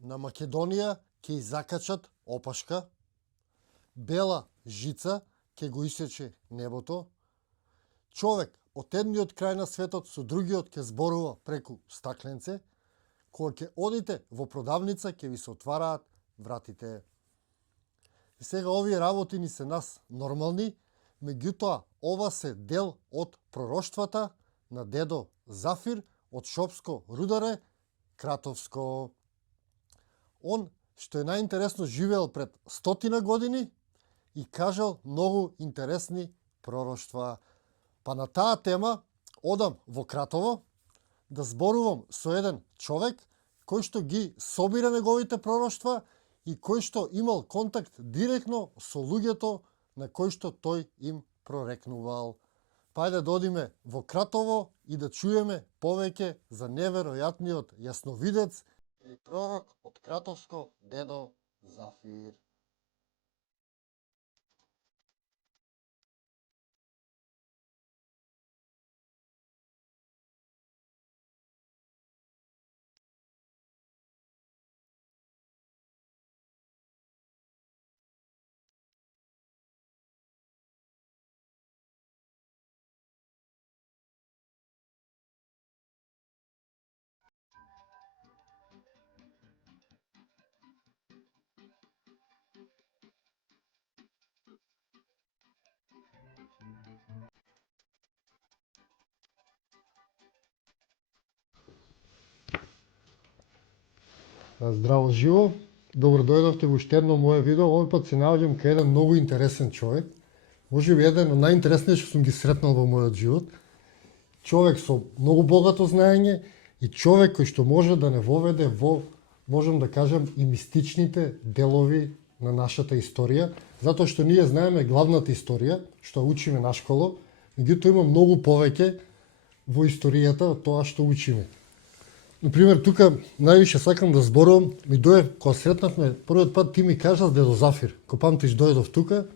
на Македонија ќе и закачат опашка, бела жица ќе го исече небото, човек од едниот крај на светот со другиот ќе зборува преку стакленце, кога ќе одите во продавница ќе ви се отвараат вратите. И сега овие работи ни се нас нормални, меѓутоа ова се дел од пророштвата на дедо Зафир од Шопско рударе, Кратовско. Он, што е најинтересно, живеел пред 100 години и кажал многу интересни пророштва. Па на таа тема одам во Кратово да зборувам со еден човек кој што ги собира неговите пророштва и кој што имал контакт директно со луѓето на кој што тој им прорекнувал. Па ајде да одиме во Кратово и да чуеме повеќе за неверојатниот јасновидец и пророк од Кратовско, дедо Зафир. Здраво живо, добро дојдовте во уште едно моје видео. Овој пат се наоѓам кај еден многу интересен човек. Може би еден од најинтересниот што сум ги сретнал во мојот живот. Човек со многу богато знаење и човек кој што може да не воведе во, можам да кажам, и мистичните делови на нашата историја, затоа што ние знаеме главната историја, што учиме на школа, меѓутоа има многу повеќе во историјата од тоа што учиме. Например, тука највише сакам да зборувам, ми дојде кога сретнавме првиот пат, ти ми кажа дедо Зафир, кога памтиш дојдов тука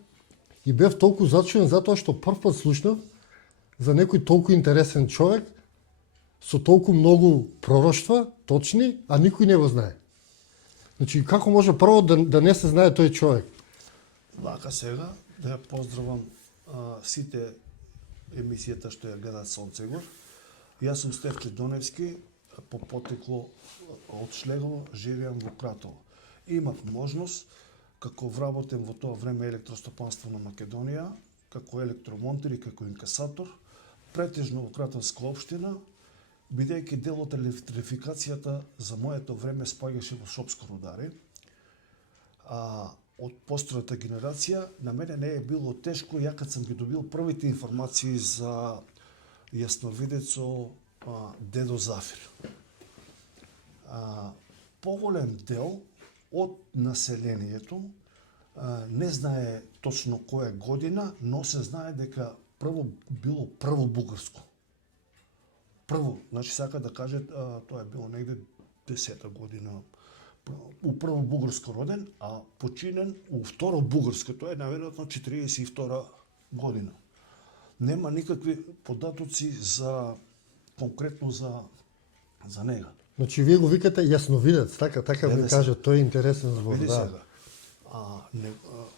и бев толку зачуден затоа што прв пат слушнав за некој толку интересен човек со толку многу пророштва, точни, а никој не го знае. Значи, како може прво да не се знае тој човек? Вака сега, да ја поздравам сите емисијата што ја гледаат Сонцегор. Јас сум Стефче Доневски, по потекло од Шлегово, живеам во Кратово. Имав можност, како вработен во тоа време електростопанство на Македонија, како електромонтер и како инкасатор, претежно во Кратовска општина, бидејќи дел од електрификацијата за моето време спаѓаше во Шопско рудари. Од постројата генерација, на мене не е било тешко, ја кад сам ги добил првите информации за јасновидецо дедо Зафир. Поголем дел од населението не знае точно која година, но се знае дека прво било прво бугарско. Прво, значи сака да каже, тоа е било негде 10-та година, у прво бугарско роден, а починен у второ бугарско, тоа е наверојатно 42 година. Нема никакви податоци за конкретно за нега. Значи вие го викате јасновидец, така ми кажа, тој е интересен збор, види да. Сега,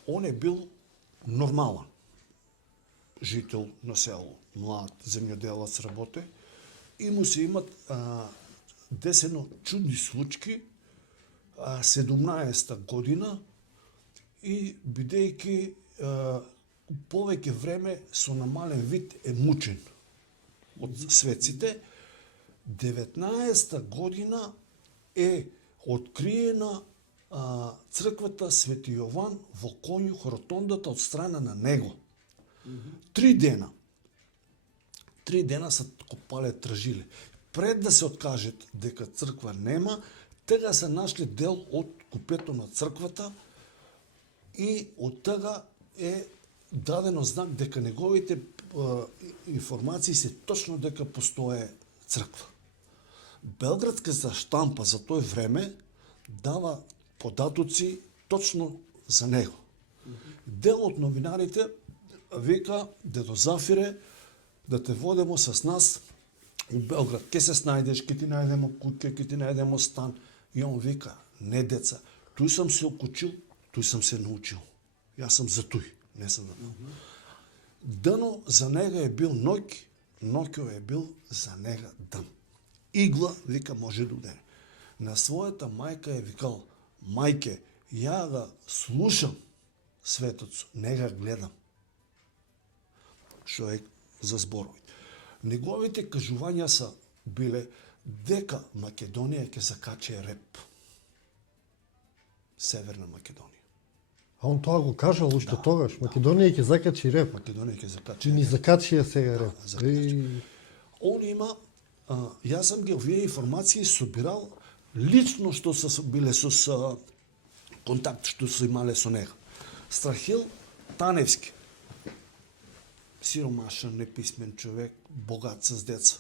он е бил нормален жител на село, млад земјоделец работе, и му се имат десено чудни случки, 17-та година, и бидејќи повеќе време со намален вид е мучен од светците, 19-та година е откриена црквата Свети Јован во Конјух, ротондата од страна на него. 3 дена се копале тражиле. Пред да се откажат дека црква нема, тега се нашли дел од купето на црквата и од тега е дадено знак дека неговите информации се точно дека постоje црква. Белградската штампа за тој време дава податоци точно за него. Дел од новинарите вика, дедо Зафире, да те водимо с нас у Белград. Ке се снајдеш, ке ти најдемо куќа, ке ти најдемо стан. И он вика, не деца. Тој сам се окучил, тој сам се научил. Јас сам за тој, не сам за тоа. Дано за нега е бил ноќ, ноќо е бил за нега дан. Игла, вика, може да удари. На својата мајка е викал, мајке, ја ga слушам светоцу, не ga гледам. Што е за зборови. Неговите кажувања са биле дека Македонија ќе закачи реп. Северна Македонија. А он тоа го кажал уште тогаш. Македонија ќе закачи реп. Македонија ќе закачи Чи ни закачија сега реп. закачи. Он има, јас сам ги овие информации собирал лично што се биле со контакт што се имале со него. Страхил Таневски. Сиромашен, неписмен човек, богат с деца.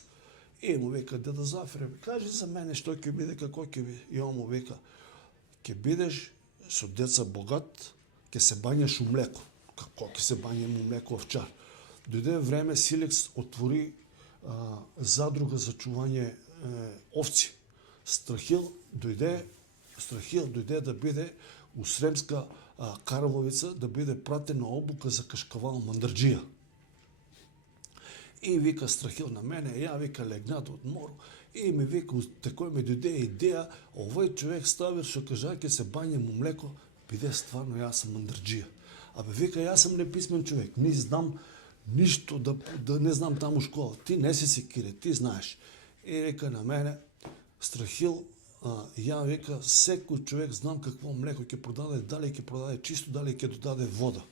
И му вика, Дедо Зафире, кажи за мене што ќе биде, како ќе биде. И он му вика, ќе бидеш со деца богат, ќе се бањаш у млеко. Како ќе се бањам у млеко овчар. Дојде време, Силекс отвори задруга за чување овци. Страхил дојде да биде у Сремска Каравовица, да биде пратен на обука за кашкавал мандрџија. И вика Страхил на мене, ја вика легнат од мор, и ми вика, такој ми дојде идеја, овој човек Ставир што кажа ќе се бањам у млеко, биде стварно јас сум мандрџија. Абе вика, јас сум неписмен човек, не знам ништо да не знам таму школа. Ти не си секире, ти знаеш. И вика на мене, Страхил, ја вика, секој човек знам какво млеко ќе продаде, дали ќе продаде чисто, дали ќе додаде вода.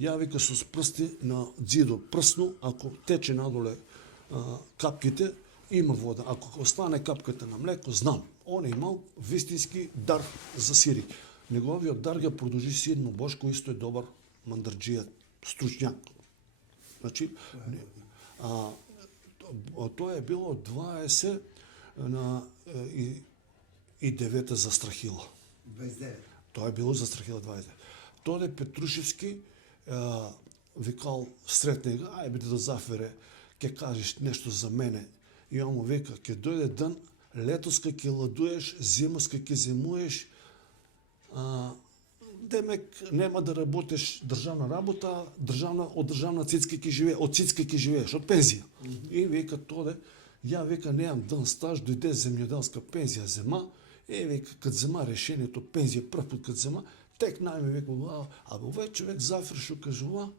Ја вика со прсти на дзидо прсну, ако тече надоле капките, има вода. Ако остане капката на млеко, знам. Он е имал вистински дар за сири. Неговиот дар ја продолжи Сидно Бошко, исто е добар мандрџија, стручњак. Значи, тоа е било 20 на и 9 за Страхила. 29. Тоа е било за Страхила 29. Тоа е Петрушевски викал сретне го, ај биде да Зафире, ќе кажеш нешто за мене. И он му вика, ќе дојде ден, летоска ќе ладуеш, зимоска ќе зимуеш, демек нема да работиш државна работа, од државна цицка ќе живее, од цицка ќе живееш, од пензија. И вика тоде, ја вика немам ден стаж, дојде земјоделска пензија зема, и вика кад зема решението пензија прв пат кад зема, тек најме вика, абе овој човек Зафир што кажува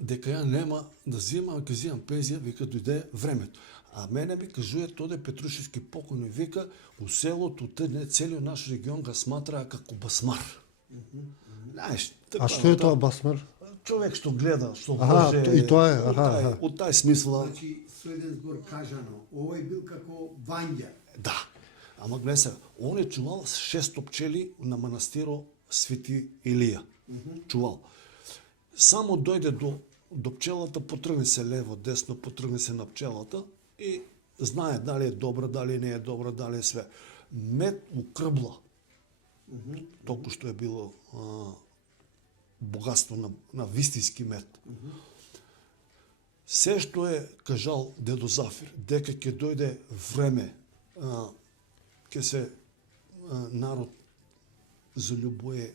дека ја нема да земам, ќе земам пензија, вика дојде времето. А мене ми кажува тоде Петрушевски покојни, вика у селото целиот наш регион ga сматраа како басмар. Знаеш, А што е тоа басмар? човек што гледа, што Аха, може и тоа е, од тај смисла. Значи, со еден збор кажано, овој бил како вања. Да. Ама гледа се, он е чувал 600 пчели на манастиро Свети Илија. Чувал. Само дојде до пчелата, потргне се лево, десно, потргне се на пчелата и знае дали е добра, дали не е добра, дали е све. Мед у крбла. Толку што е било богатство на вистински мед. Се што е кажал Дедо Зафир, дека ќе дојде време, ќе се народ заљубое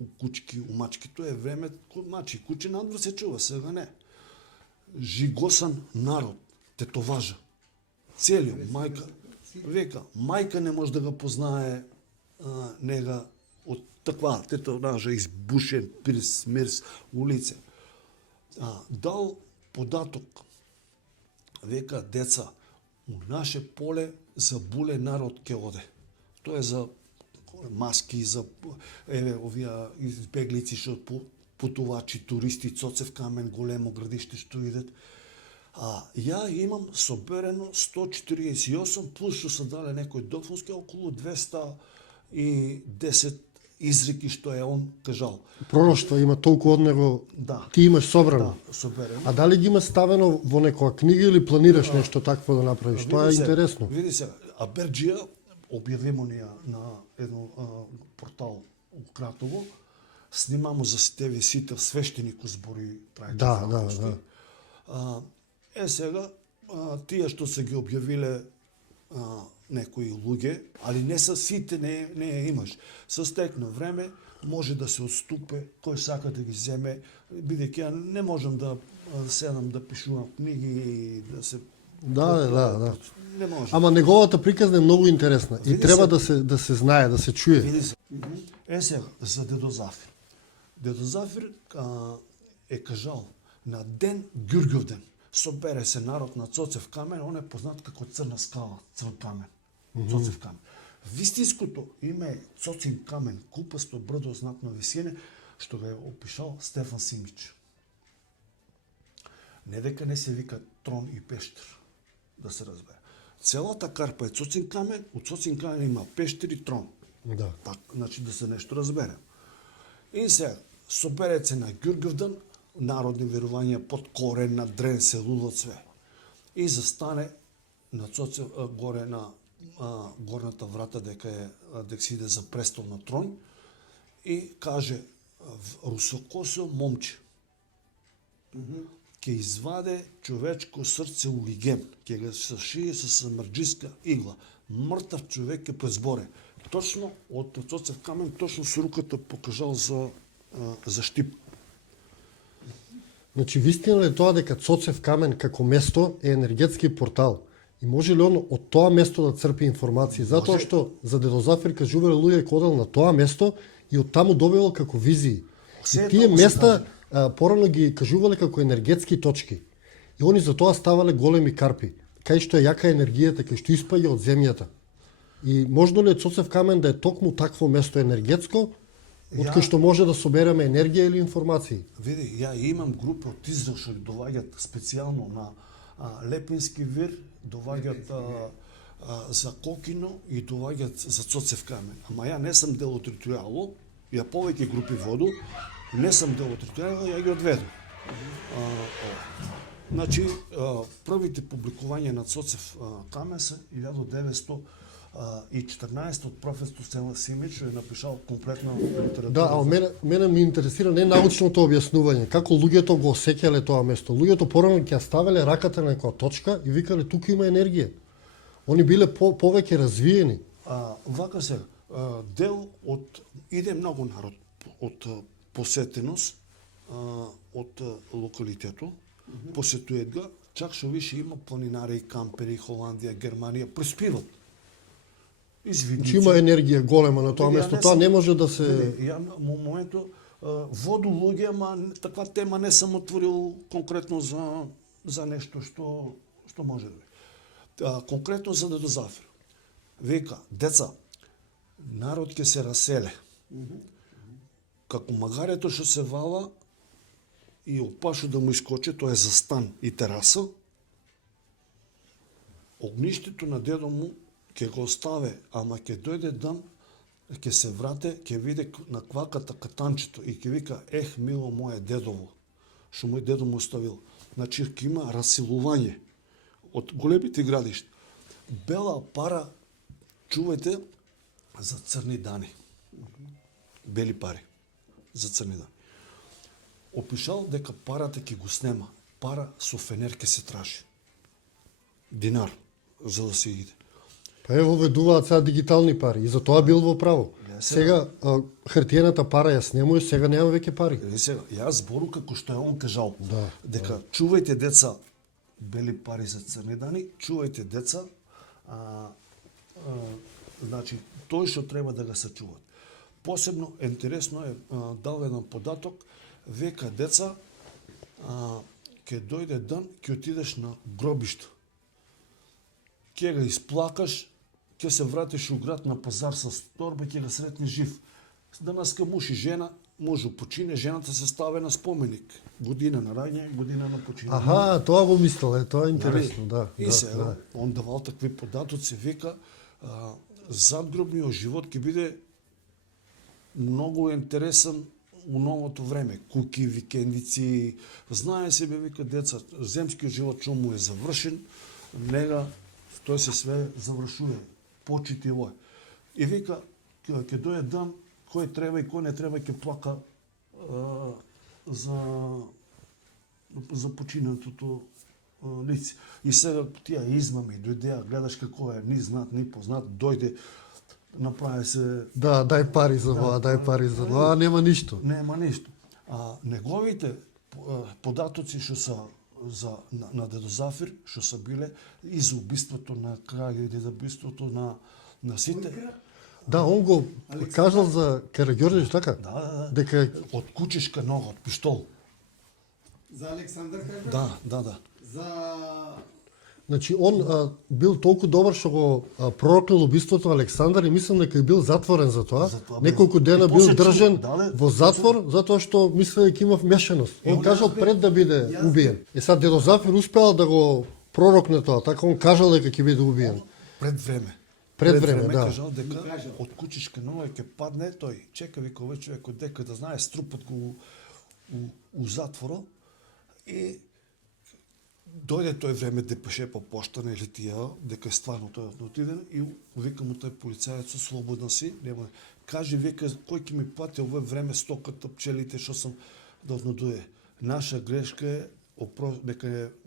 у кучки, у мачки. Тоа е време, мачи и кучи надвор се чува, сега не. Жигосан народ, тетоважа. Целиот, мајка, века, мајка не може да го познае нега од таква тетоважа, избушен, пирс, мирс, улице. Дал податок, века, деца, у наше поле за буле народ ке оде. Тоа е за маски, за овие избеглици што путувачи, туристи, Цоцев камен, големо градиште што идат. Ја имам соберено 148 плюс што се дале некој дофунски околу 210 изреки што е он кажал. Пророштво има толку од него. Да. Ти имаш собрано. Да, соберено. А дали ги има ставено во некоја книга или планираш нешто такво да направиш? Тоа е интересно. Види се, Берџија објавимо ние на едно портал у Кратово, снимамо за сите сите свештенику збори прави. Да. Сега, тие што се ги објавиле некои луѓе, али не са сите, не ја имаш. Со стек на време може да се отступе, кој сака да ги земе, бидејќи ја не можам да седам да пишувам книги и да се... Да. Не може. Ама неговата приказна е многу интересна и Види треба се. да се знае, да се чуе. Види се. Сега, за Дедо Зафир. Дедо Зафир е кажал, на ден Ѓурѓовден собере се народ на Цоцев камен, он е познат како Црна скала, Црн камен. Цоцев камен. Вистинското име е Цоцин камен, купасто брдо знатно висине, што го е опишал Стефан Симич. Не дека не се вика Трон и Пештер, да се разбере. Целата карпа е Цоцин камен, од Цоцин камен има Пештер и Трон. Да. Так, значи да се нешто разбере. И сега, соберет се на Ѓурѓовден, народни верувања под корен, на дрен, се лудо све. И застане на Цоцев, горе на горната врата дека си иде за престол на трон и каже русокосо момче. Ќе изваде човечко срце у лиген, ќе го сашие со самрџиска игла. Мртав човек е презборе. Точно од Цоцев камен, точно со руката покажал за штип. Значи, вистина ли е тоа дека Цоцев камен како место е енергетски портал? И може ли он од тоа место да црпи информации? Затоа Може. што за Дедо Зафир кажувале луѓе кодел на тоа место и од таму добивал како визии. Се И е тие таму се места порано ги кажувале како енергетски точки. И они за тоа ставале големи карпи, кај што е јака енергијата, кај што испаѓа од земјата. И можно ли е Цоцев камен да е токму такво место енергетско, од кај што може да собереме енергија или информации? Види, ја имам група од Израел што доваѓат специјално на Лепински вир, доваѓат за Кокино и доваѓат за Цоцев камен. Ама ја не сум дел од територијало, ја повеќе групи воду, не сум дел од територијало, ја ги одведам. Значи, првите публикувања на Цоцев камен се 1914 од професор Стефан Симич, што е напишал комплетна литература. Да, а мене ми интересира не научното објаснување, како луѓето го осеќале тоа место. Луѓето порано ќе ставеле раката на некоја точка и викале тука има енергија. Они биле повеќе развиени. Вака сега, дел од иде многу народ од посетеност од локалитетот, посетует го, чак што више има планинари, кампери, Холандија, Германија, преспиват. Значи има енергија голема на тоа место, тоа не може да се... Ја во моментот воду луѓе, ама таква тема не сам отворил конкретно за нешто што може да биде. Конкретно за Дедо Зафир. Века, деца, народ ќе се раселе. Како магарето што се вала и опашу да му искочи, тоа е за стан и тераса, огништето на дедо му ќе го оставе, ама ќе дојде дан, ќе се врате, ќе види на кваката катанчето и ќе вика, мило моје дедово, што мој дедо му оставил. Значи, ќе има расилување од големите градишта. Бела пара, чувајте, за црни дани. Бели пари за црни дани. Опишал дека парата ќе го снема. Пара со фенер ќе се тражи. Динар, за да се иде. Па ево ведуваат сега дигитални пари и за тоа бил во право. Сега хартиената пара ја снемува, сега нема веќе пари. Сега, јас збору како што е он кажал, дека да. чувајте деца бели пари за црни дани, чувајте деца, значи тој што треба да го сачуваат. Посебно интересно е дал еден податок, века деца ќе дојде дан, ќе отидеш на гробиште. Ќе го исплакаш, ќе се вратиш у град на пазар со торба, ќе го сретнеш жив. Данаска муж и жена, мужу почине, жената се стави на споменик. Година на раѓање, година на почине. Аха, тоа го мислел, тоа е интересно, да. И сега, он давал такви податоци, века, задгробниот живот ќе биде многу интересен у новото време. Куки, викендици, знае себе, вика деца, земскиот живот што му е завршен, нега тој се све завршува, почити ово. И вика, ќе дојде дан, кој треба и кој не треба ќе плака за починатото лице. И сега тие измами дојдеа, гледаш како е, ни знат, ни познат, дојде, направи се... Да, дај пари за ова, дај пари за ова, нема ништо. Нема ништо. А неговите податоци што са на Дедо Зафир, што са биле и за убиството на кралјот и за убиството на сите. Да, он го кажал за Караѓорđević, така? Да. Дека Од кучешка нога, од пиштол. За Александар кажа? Да. За Значи, он бил толку добар што го пророкнил убиството Александар и мислам дека е бил затворен за тоа. За тоа Неколку дена и бил после држен да, во затвор затоа што мислел дека има вмешаност. Он кажал пред да биде убиен. И сад Дедо Зафир успеал да го пророкне тоа, така он кажал дека ќе биде убиен. Пред време. Пред време, да. Кажал дека од кучешка нога ќе падне, тој чека вика овој човек од дека да знае, струпат го у затворо и дојде тој време да пише по поштана или тие, дека е стварно тој отиден и вика му тој полицајецот слободно си, нема кажи вика кој ќе ми плати овој време стоката, пчелите што сум да однодуе. Наша грешка е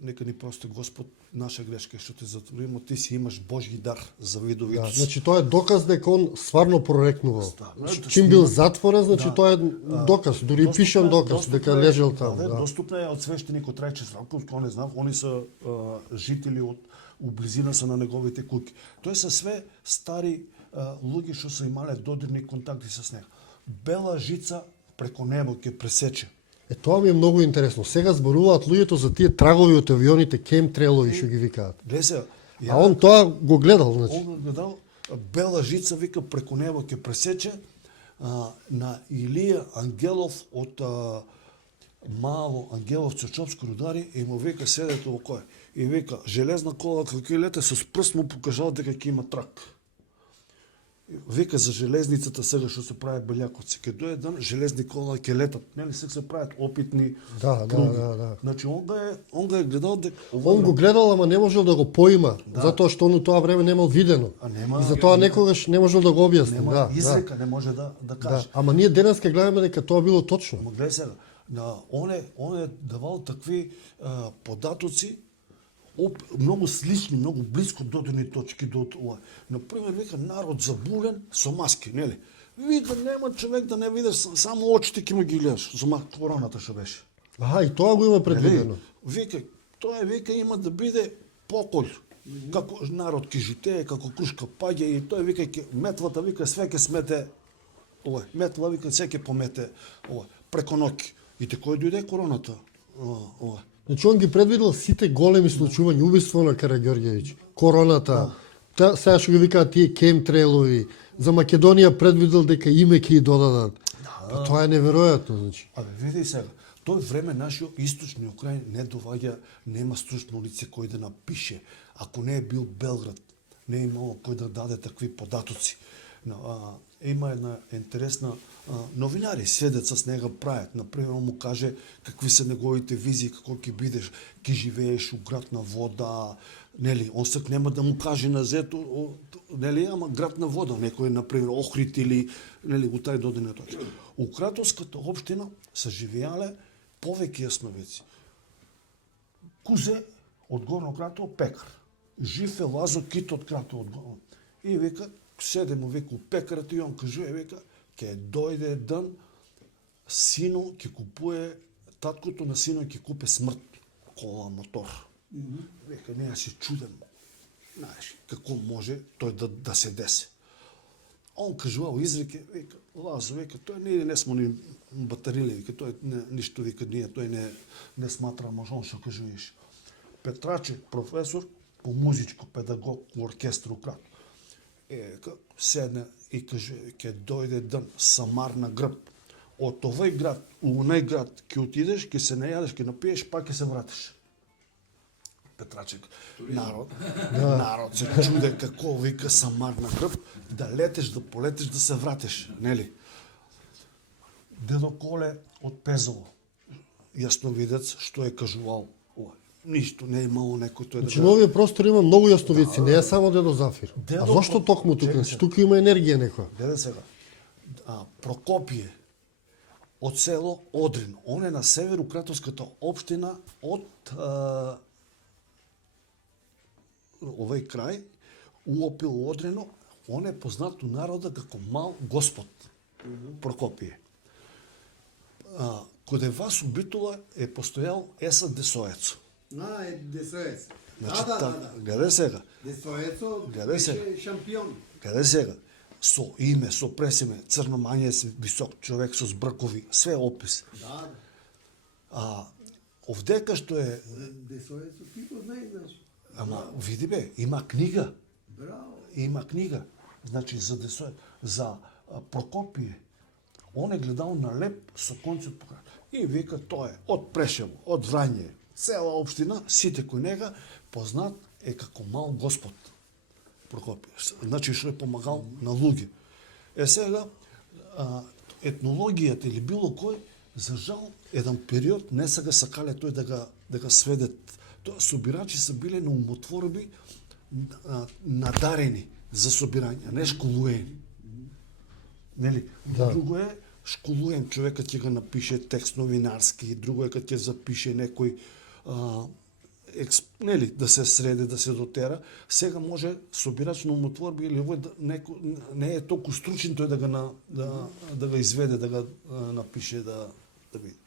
нека ни прости Господ, наша грешка е што те затворимо, ти си имаш Божји дар за видовито. Да, значи тоа е доказ дека он стварно прорекнувал. Да, Чим бил затворен, значи тоа е доказ, дури пишан доказ дека лежел таму, да. Достапна е од свештеникот Трајче Здравков, кој не знам, они се жители од у близина се на неговите куќи. Тоа се све стари луѓе што се имале додирни контакти со него. Бела жица преко небо ќе пресече. Тоа ми е многу интересно. Сега зборуваат луѓето за тие трагови од авионите, кемтрейлови што ги викаат. Лесе, А он тоа го гледал, значи. Он го гледал, бела жица вика преко небо ќе пресече на Илија Ангелов од Мало Ангеловци од Чопско рудари и му вика седете во кој. И вика железна кола како ќе лете со прст му покажал дека ќе има трак. Вика за железницата сега што се прави белјаковци. Ке дојде ден железни кола ќе летат. Нели сега се прават опитни круги. Да. Значи он го е гледал дека Он го гледал, ама не можел да го поима, затоа што он у тоа време немал видено. И затоа некогаш не можел да го објасни, нема изрека, не може да каже. Ама ние денес ке гледаме дека тоа било точно. Ама гледај сега, он е давал такви податоци многу слични, многу близко додирни точки до ова. Например, вика народ забулен со маски, нели? Вика нема човек да не видиш, само очите ќе му ги гледаш, со короната што беше. Аха, и тоа го има предвидено. Вика, тоа има да биде покол. Како народ ќе житее, како крушка паѓа и тој вика метлата вика све ќе смете ова. Метла вика се ќе помете ова преко ноќ. И кој дојде короната? Ова. Значи он ги предвидел сите големи случувања, убиство на Караѓорđević, короната, сега што ги викаат тие кемтрейлови, за Македонија предвидел дека име ќе и додадат. Па тоа е неверојатно, значи. Абе, види сега, тој време нашиот источни Украин не доваѓа, нема стручно лице кој да напише, ако не е бил Белград, не е имало кој да даде такви податоци. Има една интересна новинари седат с него прават. Например, му каже какви се неговите визии, како ќе бидеш, ќе живееш у град на вода, нели, он сак нема да му каже на зето, нели, ама град на вода, некој например Охрид или нели у тај додена точка. У Кратовската општина се живеале повеќе јасновици. Кузе од Горно Кратово пекар. Жив е Лазо Кит од Кратово од Горно. И вика седемо века у пекарот и он кажува века ќе дојде ден сино ќе купува таткото на сино ќе купе смрт кола мотор. Века не се чудам. Знаеш како може тој да се деси. Он кажувал изреке века Лазо века тој не смо ни батарили века тој ништо века тој не сматра можон што кажуваш. Петраче професор по музичко педагог у оркестру Крат. Седне и каже, ќе дојде ден Самар на грб. Од овој град, у онај град, ќе отидеш, ќе се најадеш, ќе напиеш, пак ќе се вратиш. Петрачек, народ се чуде како вика Самар на грб, да летеш, да полетеш, да се вратиш, нели? Дедо Коле од Пезово, јасновидец, што е кажувал. Ништо не е имало некој тој Значи, на овие простори има многу јасновици, не е само Дедо Зафир. А зошто токму тука? Значи, тука има енергија некоја. Гледа сега. Прокопие од село Одрин. Он е на северу Кратовската општина од овој крај, уопил одрено, он е познат у народа како мал Господ, Прокопије. Каде вас убитула е постојал Еса Десоецо. Десоец. Значи, Да. гледај сега. Десоецо Гледај се. беше шампион. Каде сега? Со име, со пресиме, црно мање, висок човек со збркови, све опис. Да. Овдека што е, Десоецо ти го знаеш. ама види бе, има книга, Браво. има книга. Значи за Прокопије, он е гледал на леп со концот покрај. И вика тоа е од Прешево, од Врање, цела општина, сите кои нега познат е како мал Господ. Прокопије. Значи што е помагал на луѓе. Сега етнологијата или било кој, за жал, еден период не са го сакале тој да го сведет. Тоа собирачи се биле на умотворби надарени за собирање, не школуени. Нели? Да. Друго е школуен човекот ќе го напише текст новинарски, друго е кога ќе запише некој нели, да се среди, да се дотера. Сега може собирач на умотворби или овој не е толку стручен тој да го изведе, да го напише, да види.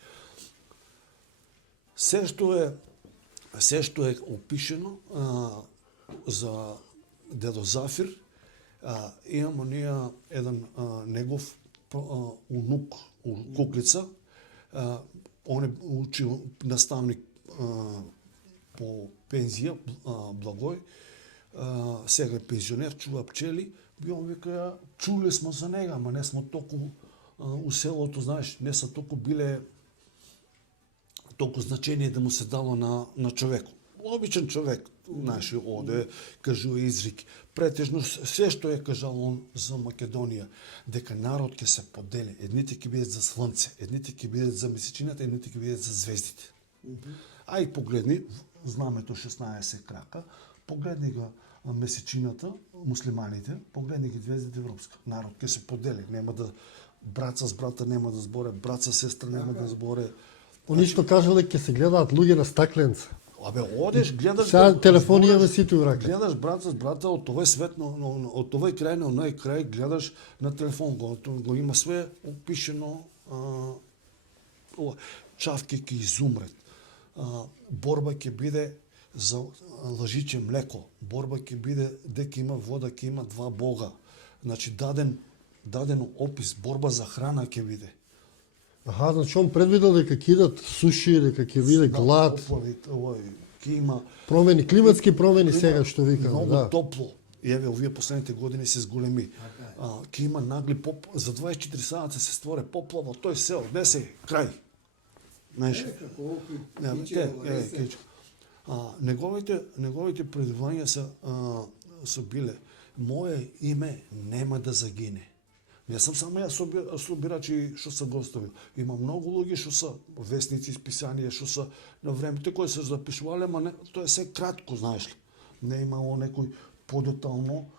Се што е опишено за дедо Зафир, имамо ние еден негов унук, куклица, он е учил наставник по пензија, Благој, сега е пензионер, чува пчели, и он вика, чуле смо за нега, ама не смо толку у селото, знаеш, не са толку биле толку значение да му се дало на човек. Обичен човек, знаеш, оде, кажува изрик. Претежно се што е кажал он за Македонија, дека народ ќе се подели. Едните ќе бидат за слънце, едните ќе бидат за месечината, едните ќе бидат за звездите. Ај погледни, знамето 16 крака, погледни го месечината, муслиманите, погледни ги звездите европска. Народ ќе се подели, нема да браца с брата нема да зборе, брат с сестра нема да зборе. Они што кажале ќе се гледаат луѓе на стакленца. Абе, одеш, гледаш... Сега телефони имаме сите у рака. Гледаш брат с брата од овој свет, од овој крај на оној крај, гледаш на телефон, го има све опишено, чавки ќе изумрет. Борба ќе биде за лажиче млеко. Борба ќе биде дека има вода, ќе има два бога. Значи даден опис, борба за храна ќе биде. Аха, значи он предвидел дека ќе идат суши, дека ќе биде глад, Ќе има промени, климатски промени сега што викаме, многу да. топло. И еве овие последните години се зголеми. Ќе има нагли за 24 сата се створи поплава, тој сел, десе крај. Знаеш, неговите предувања се биле мое име нема да загине. Не сум само јас собирачи што се го оставил. Има многу луѓе што се весници, списанија, што се на времето кои се запишувале, ама не, тоа е се кратко, знаеш ли. Не имало некој подетално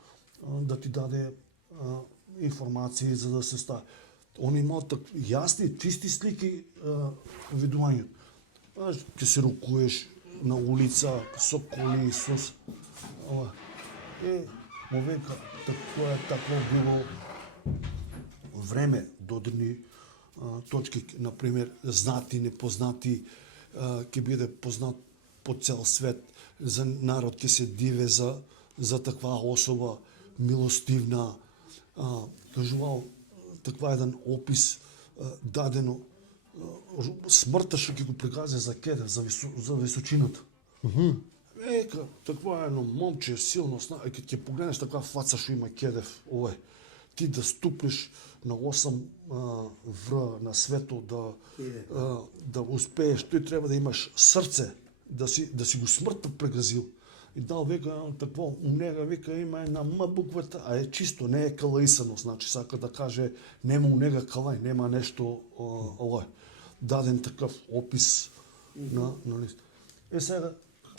да ти даде информации за да се стави. Он имал јасни, чисти слики видувањето. Ќе се рукуеш на улица, со коли, му века, тоа е такво било време, додирни точки, например, знати, непознати, ќе биде познат по цел свет, за народ ќе се диве за таква особа, милостивна, кажувал таква еден опис дадено, смртта што ќе го приказе за кеде, за височината. Ека, таква едно момче, силно, ќе ќе погледнеш таква фаца што има кедев, ти да ступиш на 8 вр на свето, да успееш, тој треба да имаш срце, да си го смртта прегазил. И дал века такво, у нега века има една М буквата, а е чисто, не е калаисано, значи сака да каже нема у нега калај, нема нешто даден такав опис на лист. Сега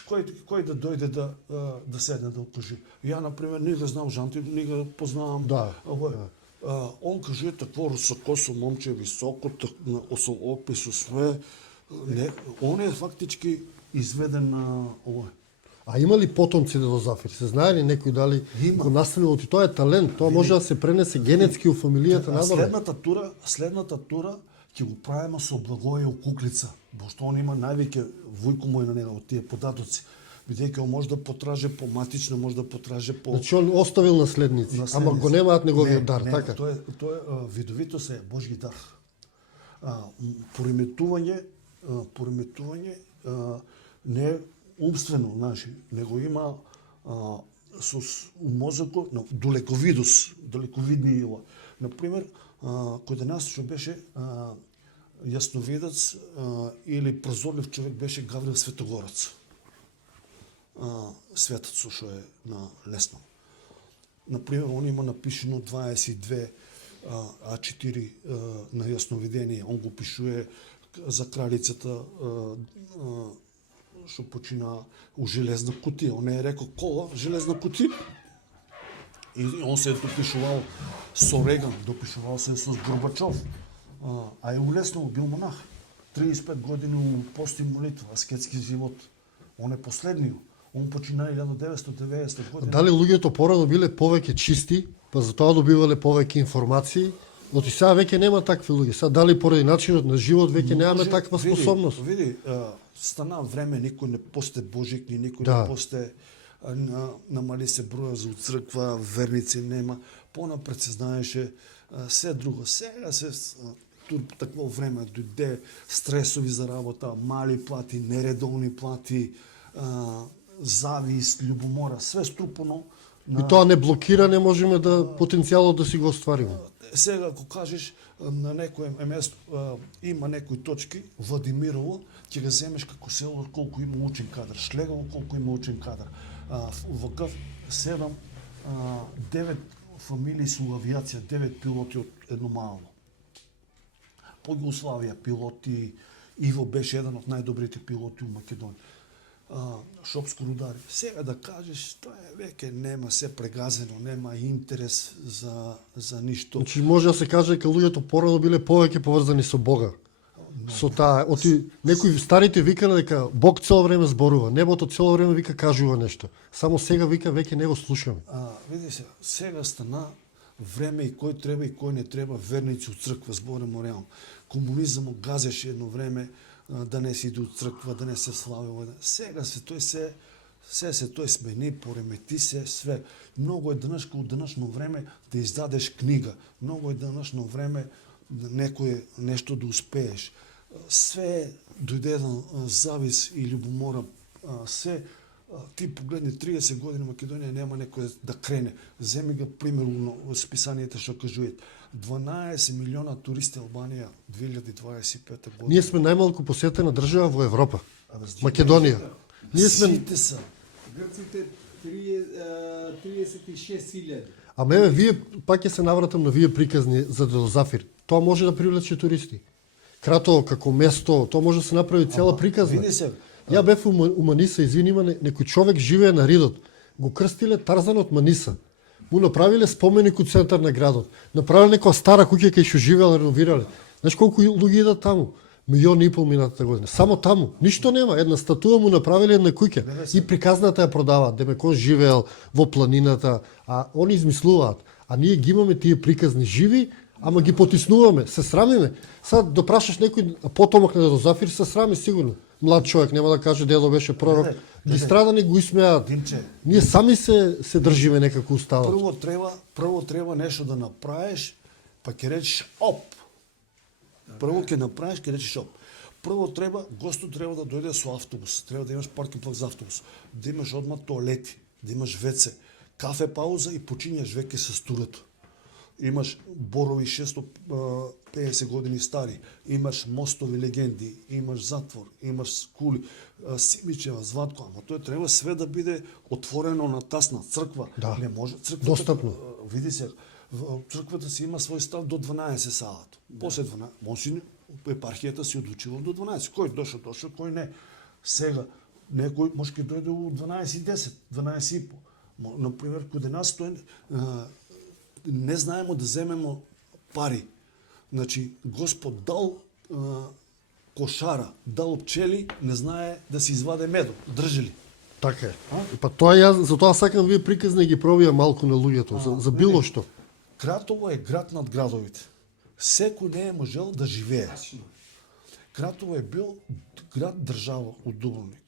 кој да дојде да седне да кажи. Ја например не го знам Жанти, не го познавам. Да. Он каже такво русокосо момче, високо, со опис, све. Он е фактички изведен на овој. А има ли потомци Дедозафир? Се знае ли некој дали Има. го настанило? Тоа е талент, тоа може да се пренесе генетски у фамилијата А надоле. следната тура ќе го правиме со Благоје у Куклица, пошто он има највеќе вујко мој на него од тие податоци. Бидејќи он може да потраже по матична, може да потраже по Значи он оставил наследници, ама го немаат неговиот дар, така? Тоа е видовито се Божји дар. Пореметување не е умствено, значи, него има со мозокот, далековидни ила. Например, кај нас што беше јасновидец или прозорлив човек беше Гаврил Светогорец. Светецот што е на Лесно. Например, он има напишено 22 А4 на јасновидение. Он го пишува за кралицата што почина у железна кутија. Он не е рекол кола, железна кутија. И он се допишувал со Реган, допишувал се со Горбачов. А е улесно бил монах. 35 години у пост и молитва, аскетски живот. Он е последниот. Он почина 1990 година. Дали луѓето порано биле повеќе чисти, па затоа добивале повеќе информации? Оти сега веќе нема такви луѓе. Сега дали поради начинот на живот веќе немаме таква способност? Види, стана време, никој не посте божик, никој Да. не посте намали се броја за црква, верници нема. Понапред се знаеше се друго. Сега се такво време дојде стресови за работа, мали плати, нередовни плати, завист, љубомора, све струпано. И тоа не блокира, не можеме да потенцијалот да си го оствариме. Сега, ако кажеш на некој место има некои точки, Владимирово, ќе го земеш како село колку има учен кадар, Шлегово колку има учен кадар. Вакав 7, 9 фамилии со авиација, 9 пилоти од едно мало. По Југославија пилоти, Иво беше еден од најдобрите пилоти у Македонија. Шопско рудари. Сега да кажеш, тоа е веќе нема се прегазено, нема интерес за ништо. Значи може да се каже дека луѓето порано биле повеќе поврзани со Бога. Со таа, некои старите викале дека Бог цело време зборува, небото цело време вика кажува нешто. Само сега вика веќе не го слушаме. Види се, сега стана време и кој треба и кој не треба верници у црква, зборимо реално. Комунизмот газеше едно време да не се иде у црква, да не се славува. Сега се тој смени, поремети се све. Многу е денешно време да издадеш книга. Многу е денешно време некој нешто да успееш. Све дојде еден завис и љубомора. Ти погледни 30 години Македонија нема некој да крене. Земи го примерно списанието што кажуваат. 12 милиона туристи Албанија 2025 година. Ние сме најмалку посетена држава во Европа. Македонија. Ние сме Сите се. Грците 36.000. Ама еве вие пак ќе се навратам на вие приказни за Дедозафир. Тоа може да привлече туристи. Кратово како место, тоа може да се направи цела приказна. Види се. Ја бев у Маниса, извини, има некој човек живее на Ридот. Го крстиле Тарзан од Маниса. Му направиле споменик у центар на градот. Направиле некоја стара куќа кај што живеел, реновирале. Знаеш колку луѓе идат таму? 1,5 милиони минатата година. Само таму. Ништо нема. Една статуа му направиле една куќа. И приказната ја продаваат. Демек он живеел во планината, а они измислуваат. А ние ги имаме тие приказни живи, ама ги потиснуваме, се срамиме. Сад допрашаш некој потомок на Дедозафир, се срами сигурно. Млад човек нема да каже дедо беше пророк. Ги страдани го исмеаат. Димче, Ние сами се држиме некако уставот. Прво треба нешто да направиш, па ќе речеш оп. Прво ќе направиш, ќе речеш оп. Прво гостот треба да дојде со автобус, треба да имаш паркинг плак за автобус, да имаш одма тоалети, да имаш ВЦ, кафе пауза и почињаш веќе со турото. Имаш борови 650 години стари, имаш мостови легенди, имаш затвор, имаш скули, Симичева, Златко, ама тоа треба све да биде отворено на тасна црква. Да. Не може црквата. Достапно. Види се, црквата си има свој став до 12 саат. После 12, може епархијата си одлучила до 12. Кој дошол, кој не. Сега некој може ќе дојде у 12:10, 12:30. Например, каде нас тоа не знаемо да земемо пари. Значи, Господ дал кошара, дал пчели, не знае да си изваде медот. Држи ли? Така е. А? Па тоа јас затоа сакам вие приказни ги пробија малку на луѓето за било што. Кратово е град над градовите. Секој не е можел да живее. Тачно. Кратово е бил град држава од Дубровник.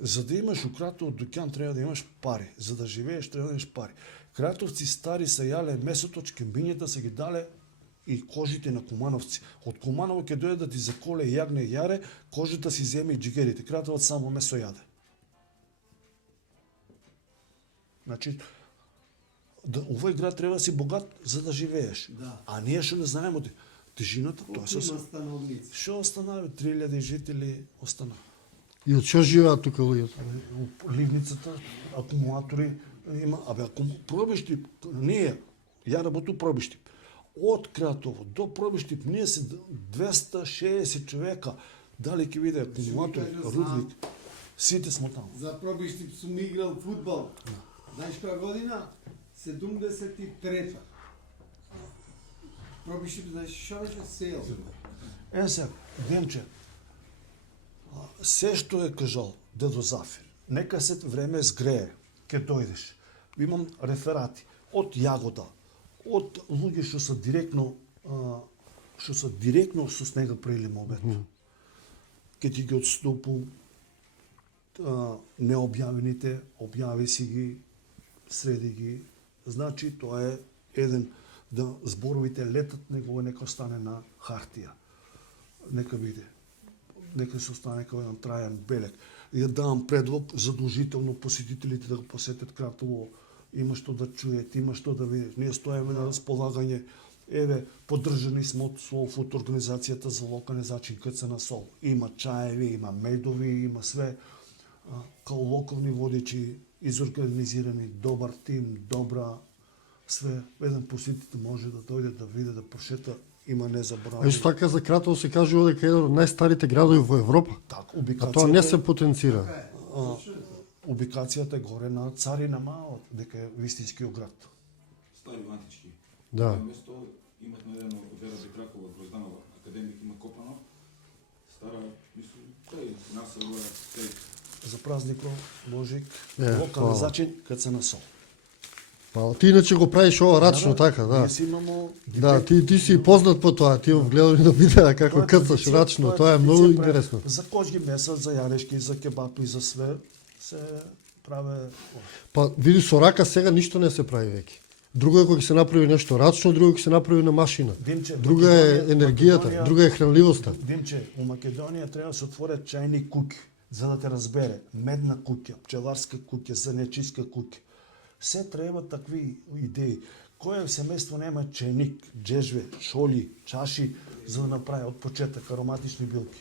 За да имаш у Кратово дуќан треба да имаш пари. За да живееш треба да имаш пари. Кратовци стари се јале месото, чкембињата се ги дале и кожите на кумановци. Од Куманово ќе дојде да ти заколе јагне и јаре, кожата си земе и джигерите. Кратовец само месо јаде. Значи, овој град треба да си богат за да живееш. Да. А ние што не знаеме од тежината, тоа се Има становници. што останаве 3000 жители остана. И од што живеат тука луѓето? Ливницата, акумулатори има, Пробиштип, ние ја работу Пробиштип. Од Кратово до Пробиштип ние се 260 човека. Дали ќе биде акумулатори, рудник, сите смо таму. За Пробиштип сум играл фудбал. Знаеш која година? 73-та. Пробиштип, знаеш што беше сел? Сега, Демче, се што е кажал дедо Зафир, нека се време згрее, ке дојдеш. Имам реферати од Јагода, од луѓе што се директно со снега прели мобет. Ке ти ги отступу необјавените, објави си ги, среди ги. Значи, тоа е еден да зборовите летат, него нека остане на хартија. Нека биде. Нека се остане како еден трајан белег. Ја давам предлог задолжително посетителите да го посетат Кратово. Има што да чуете, има што да видите. Ние стоеме на располагање. Еве, поддржани сме од Солфут, организацијата за локални зачинкаци на Сол. Има чаеви, има медови, има све. Као локални водичи, изорганизирани, добар тим, добра, све. Еден посетител може да дојде, да види, да прошета, има незаборавни. Исто така за Кратово се кажува дека е еден од најстарите градови во Европа. Так, А тоа не се потенцира. Убикацијата е горе на Царина Мао, дека е вистинскиот град. Стари антички. Да. На место имавме еден од Вера Бетракова, Грозданова, академик има копано. Стара, мислам, тој населува тој. За празникот, Божик, Е, локални фала. зачин, кад се на Сол. Па ти иначе го правиш ова рачно така, да. Ние си имамо... Да, ти си познат по тоа, ти го гледали на видеа како Тоа е кацаш традиција, рачно, тоа е тоа е многу традиција, интересно. За кожги месец, за јарешки, за кебапи, за све се праве... Па види со рака сега ништо не се прави веќе. Друго е кога ќе се направи нешто рачно, друго ќе се направи на машина. Димче, Друга е Македонија- енергијата, Македонија- друга е хранливоста. Димче, у Македонија треба да се отворат чајни куќи, за да те разбере. Медна куќа, пчеларска куќа, занечиска куќа. Се треба такви идеи. Кое семејство нема чајник, джежве, шоли, чаши, за да направи од почеток ароматични билки.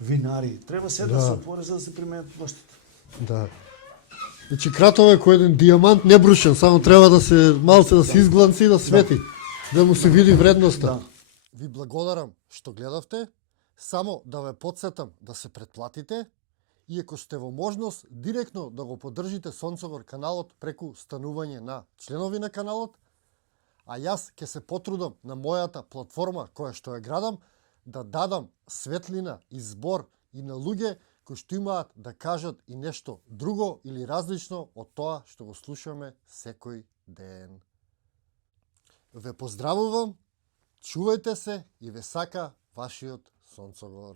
Винари. Треба се да се отвори за да се применат гостите. Да. Значи Кратово е кој еден дијамант небрушен, само треба да се малце да се изгланци и да свети, да му се види вредноста. Да. Ви благодарам што гледавте. Само да ве потсетам да се претплатите и ако сте во можност директно да го поддржите Сонцогор каналот преку станување на членови на каналот, а јас ќе се потрудам на мојата платформа која што ја градам да дадам светлина и збор и на луѓе кои што имаат да кажат и нешто друго или различно од тоа што го слушаме секој ден. Ве поздравувам, чувајте се и ве сака вашиот Сонцогор.